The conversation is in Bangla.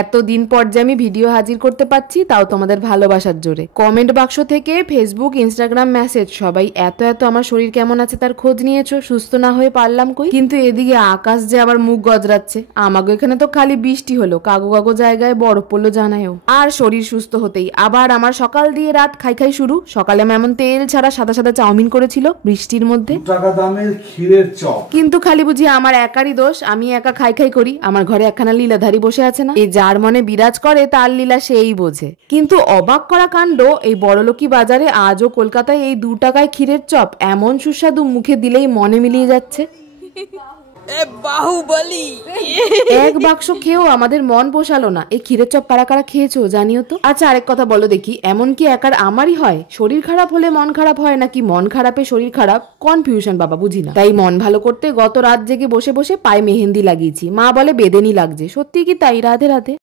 এতদিন পর যে আমি ভিডিও হাজির করতে পারছি তাও তোমাদের ভালোবাসার জোরে। কমেন্ট বাক্স থেকে ফেসবুক, ইনস্টাগ্রাম মেসেজ সবাই এত আমার শরীর কেমন আছে তার খোঁজ নিয়েছো, সুস্থ না হয়ে পারলাম কই। কিন্তু এদিকে আকাশ যে আবার মুখ গজরাচ্ছে। আমাকে এখানে তো খালি বৃষ্টি হলো, কাগো কাগো জায়গায় বরফ পড়লো জানায়ও। আর শরীর সুস্থ হতেই আবার আমার সকাল দিয়ে রাত খাই শুরু। সকালে আমি এমন তেল ছাড়া সাদা সাদা চাউমিন করেছিল বৃষ্টির মধ্যে, 2 টাকা দামের ক্ষীরের চপ। কিন্তু খালি বুঝি আমার একারই দোষ, আমি একা খাই করি। আমার ঘরে একখানা লীলাধারী বসে আছে না, এই যার মনে বিরাজ করে তার লীলা সেই বোঝে। কিন্তু অবাক করা কাণ্ড, এই বড়লোকি বাজারে আজও কলকাতায় এই 2 টাকায় ক্ষীরের চপ এমন সুস্বাদু, মুখে দিলেই মনে মিলিয়ে যাচ্ছে। বাহুবলী এক বাক্স খেয়েও আমাদের মন পোষালো না। এই ক্ষীরের চপ কারা কারা খেয়েছো জানিও তো। আচ্ছা আরেক কথা বলো দেখি, এমন কি একার আমারই হয়? শরীর খারাপ হলে মন খারাপ হয় নাকি মন খারাপে শরীর খারাপ? কনফিউশন বাবা, বুঝি না। তাই মন ভালো করতে গত রাত জেগে বসে পায়ে মেহেন্দি লাগিয়েছি। মা বলে বেদেনি লাগছে, সত্যি কি তাই? রাধে রাধে।